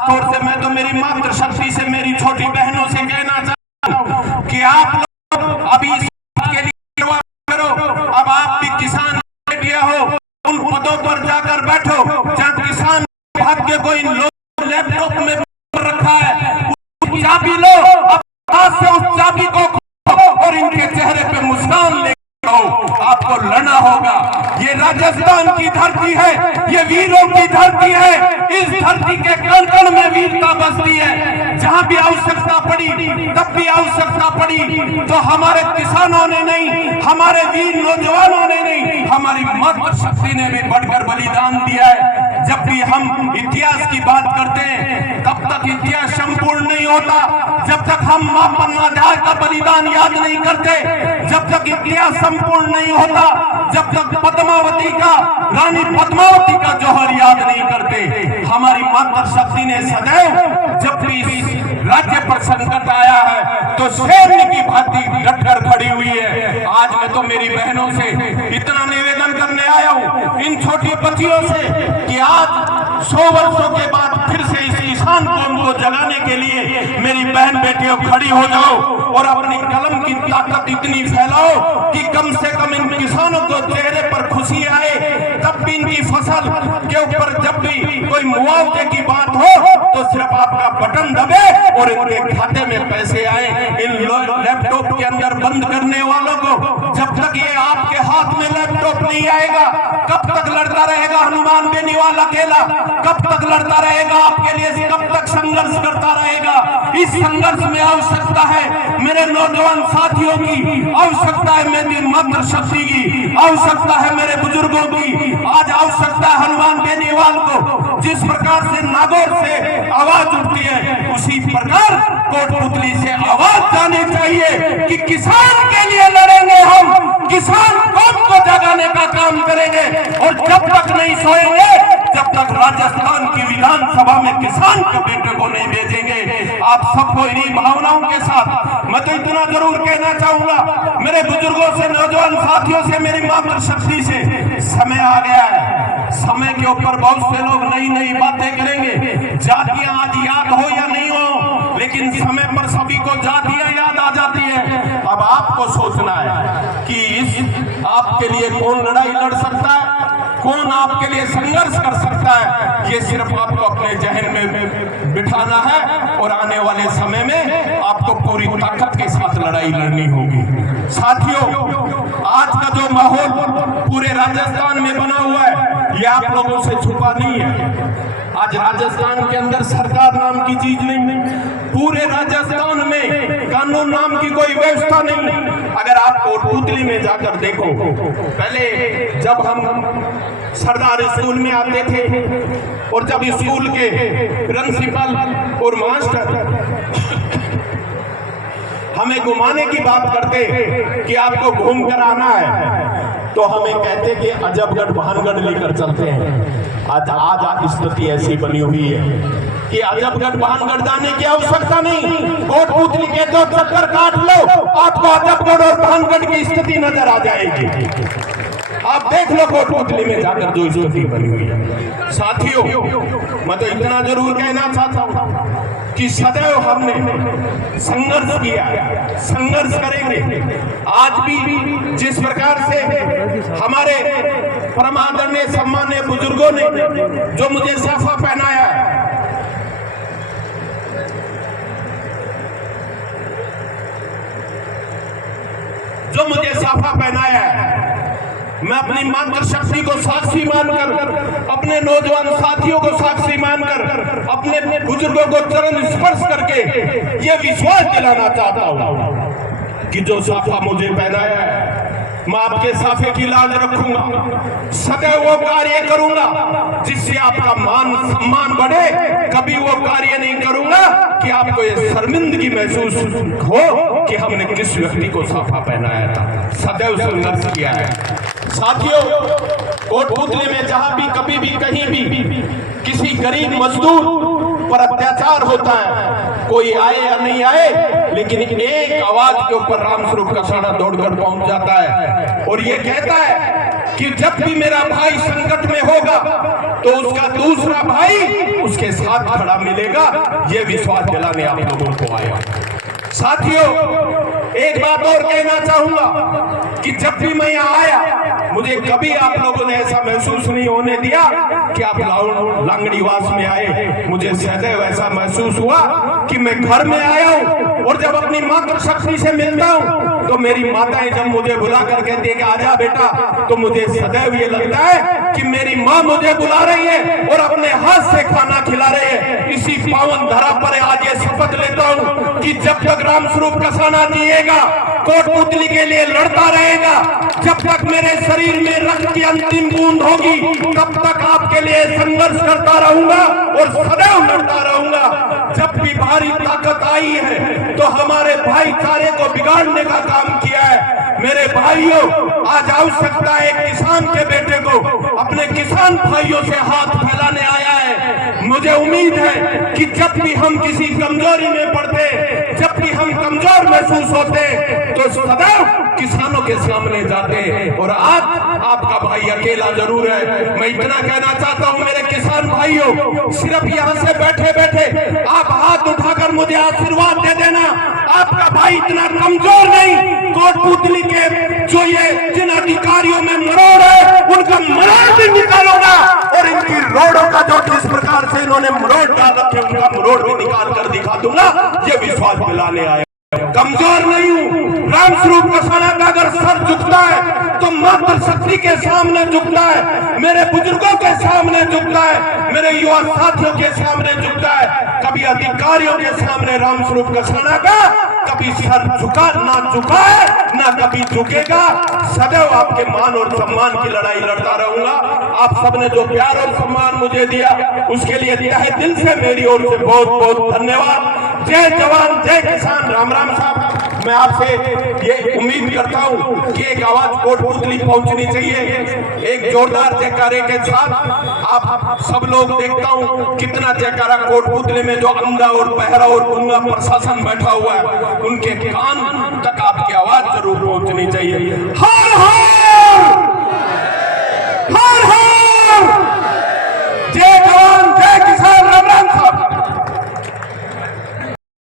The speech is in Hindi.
तौर से मैं तो मेरी मातृशक्ति से, मेरी छोटी बहनों से कहना चाहता हूँ कि आप लोग अभी इस बात के लिए करो। अब आप भी किसान हो, उन पदों पर जाकर बैठो जहाँ किसान भाग्य को इन लोग लैपटॉप में रखा है। चाबी लो, अब हाथ से उस चाबी को खोलो और इनके चेहरे पे मुस्कान ले आपको लड़ना होगा। ये राजस्थान की धरती है, ये वीरों की धरती है। इस धरती के कण कण में वीरता बसती है। जहां भी आवश्यकता पड़ी, तब भी आवश्यकता पड़ी तो हमारे किसानों ने नहीं, हमारे वीर नौजवानों ने नहीं, हमारी मातृशक्ति ने भी बढ़कर बलिदान दिया है। जब भी हम इतिहास की बात करते हैं तब तक इतिहास संपूर्ण नहीं होता जब तक हम मां पन्नाधार का बलिदान याद नहीं करते, जब तक इतिहास संपूर्ण नहीं होता, जब तक पद्मावती का, रानी पद्मावती का जौहर याद नहीं करते। हमारी मातृशक्ति ने सदैव जब भी राज्य पर संकट आया है तो शेर की भांति डटकर खड़ी हुई है। आज मैं तो मेरी बहनों से इतना निवेदन करने आया हूँ, इन छोटी बच्चियों से, कि आज 100 वर्षों के बाद फिर से इस किसान कौम को जगाने के लिए मेरी बहन बेटियों खड़ी हो जाओ और अपनी कलम की ताकत इतनी फैलाओ कि कम से कम इन किसानों को चेहरे पर खुशी आए। तब भी इनकी फसल के ऊपर जब भी कोई मुआवजे की बात हो तो सिर्फ आपका बटन दबे और इनके खाते में पैसे आए। इन लैपटॉप के अंदर बंद करने वालों को जब तक ये आपके हाथ में लैपटॉप नहीं आएगा, कब तक लड़ता रहेगा हनुमान बेनीवाल अकेला? कब तक लड़ता रहेगा आपके लिए? कब तक संघर्ष करता रहेगा? इस संघर्ष में आवश्यकता है मेरे नौजवान साथियों की, आवश्यकता है मेरी मातृशक्ति की, आवश्यकता है मेरे बुजुर्गों की। आज आवश्यकता है हनुमान बेनीवाल को। जिस प्रकार से नागौर से आवाज उठती है उसी प्रकार कोटपुतली से आवाज जानी चाहिए कि किसान के लिए लड़ेंगे हम, किसान कौम को जगाने का काम करेंगे। और जब तक नहीं सोएंगे, जब तक राजस्थान की विधानसभा में किसान के बेटे को नहीं भेजेंगे। आप सबको इन्हीं भावनाओं के साथ मैं तो इतना जरूर कहना चाहूंगा मेरे बुजुर्गों से, नौजवान साथियों से, मेरी मातृशक्ति से, समय आ गया है। समय के ऊपर बहुत से लोग नई नई बातें करेंगे। जातियां आज याद हो या नहीं हो, लेकिन समय पर सभी को जातियां याद आ जाती है। अब आपको सोचना है कि इस आपके लिए कौन लड़ाई लड़ सकता है, कौन आपके लिए संघर्ष कर सकता है। ये सिर्फ आपको अपने जहन में बिठाना है और आने वाले समय में आपको पूरी ताकत के साथ लड़ाई लड़नी होगी। साथियों, आज का जो माहौल पूरे राजस्थान में बना हुआ है ये आप लोगों से छुपा नहीं है। आज राजस्थान के अंदर सरकार नाम की चीज नहीं, पूरे राजस्थान में कानून नाम की कोई व्यवस्था नहीं। अगर आप कोटपुतली में जाकर देखो, पहले जब हम सरदार स्कूल में आते थे और जब स्कूल के प्रिंसिपल और मास्टर हमें घुमाने की बात करते कि आपको घूम कर आना है, तो हमें कहते कि अजबगढ़ भानगढ़ लेकर चलते हैं। आज स्थिति ऐसी बनी हुई है कि अजबगढ़ भानगढ़ जाने की आवश्यकता नहीं। कोटपुतली के 2 चक्कर काट लो, आपको अजबगढ़ और भानगढ़ की स्थिति नजर आ जाएगी। आप देख लो कोटपुतली में जाकर जो स्थिति बनी हुई है। साथियों, मैं तो इतना जरूर कहना चाहता हूं कि सदैव हमने संघर्ष किया, संघर्ष करेंगे। आज भी जिस प्रकार से हमारे परम आदरणीय सम्माननीय बुजुर्गों ने जो मुझे साफा पहनाया है, जो मुझे साफा पहनाया है, मैं अपनी मातृशक्ति को साक्षी मानकर, अपने नौजवान साथियों को साक्षी मानकर, अपने बुजुर्गों को चरण स्पर्श करके ये विश्वास दिलाना चाहता हूं कि जो साफा मुझे पहनाया है मैं आपके साफे की लाज रखूंगा, सदैव वो कार्य करूंगा जिससे आपका मान सम्मान बढ़े। कभी वो कार्य नहीं करूंगा कि आपको ये शर्मिंदगी महसूस हो कि हमने किस व्यक्ति को साफा पहनाया था। सदैव संघर्ष किया है। साथियों, कोटपुतली में जहां भी कभी भी कहीं भी किसी गरीब मजदूर पर अत्याचार होता है, कोई आए या नहीं आए, लेकिन एक आवाज के ऊपर रामस्वरूप कसाना दौड़कर पहुंच जाता है और ये कहता है कि जब भी मेरा भाई संकट में होगा तो उसका दूसरा भाई उसके साथ खड़ा मिलेगा। ये विश्वास दिलाने आप लोगों को आया। साथियों, एक बात और कहना चाहूंगा कि जब भी मैं यहाँ आया, मुझे कभी आप लोगों ने ऐसा महसूस नहीं होने दिया कि आप लांगड़ीवास में आए। मुझे सदैव ऐसा महसूस हुआ कि मैं घर में आया हूँ। और जब अपनी मातृशक्ति से मिलता हूँ तो मेरी माताएं जब मुझे बुला कर कहती है कि आजा बेटा, तो मुझे सदैव ये लगता है कि मेरी माँ मुझे बुला रही है और अपने हाथ से खाना खिला रही है। इसी पावन धरा पर आज ये शपथ लेता हूँ कि जब तक रामस्वरूप कसाना जिएगा, कोटपुतली के लिए लड़ता रहेगा, जब तक मेरे शरीर में रक्त की अंतिम बूंद होगी, तब तक आपके लिए संघर्ष करता रहूंगा और सदैव लड़ता रहूंगा। जब भी भारी ताकत आई है तो हमारे भाईचारे को बिगाड़ने का काम किया है। मेरे भाइयों, आज आवश्यकता है एक किसान के बेटे को अपने किसान भाइयों से हाथ फैलाने आया है। मुझे उम्मीद है कि जब भी हम किसी कमजोरी में पड़ते, जब भी हम कमजोर महसूस होते, तो सदैव किसानों के सामने जाते। और आज आपका भाई अकेला जरूर है। मैं इतना कहना चाहता हूं मेरे किसान भाइयों, सिर्फ यहां से बैठे बैठे आप हाथ उठाकर मुझे आशीर्वाद दे देना। आपका भाई इतना कमजोर नहीं। कोटपुतली के जो ये जिन अधिकारियों में मरोड़ है, उनका मरोड़ भी निकालूंगा और इनकी रोडों का जो जिस प्रकार से इन्होंने मरोड़ डाल रखे, उनका मरोड़ भी निकाल कर दिखा दूंगा। ये विश्वास दिलाने आया। कमजोर नहीं हूँ। रामस्वरूप कसाना का अगर सर झुकता है तो मातृशक्ति के सामने झुकता है, मेरे बुजुर्गों के सामने झुकता है, मेरे युवा साथियों के सामने झुकता है। कभी अधिकारियों के सामने रामस्वरूप कसाना का कभी सर झुका ना झुका है, ना कभी झुकेगा। सदैव आपके मान और सम्मान की लड़ाई लड़ता रहूंगा। आप सबने जो प्यार और सम्मान मुझे दिया, उसके लिए तहे दिल से मेरी ओर से बहुत बहुत धन्यवाद। जय जवान जय किसान। राम राम साहब, मैं आपसे ये उम्मीद करता हूं कि एक आवाज कोटपुतली पहुंचनी चाहिए। एक जोरदार जयकारे के साथ आप सब लोग, देखता हूं कितना जयकारा कोटपुतली में जो अंधा और बहरा और गूंगा प्रशासन बैठा हुआ है, उनके कान तक आपकी आवाज जरूर पहुंचनी चाहिए। हर हर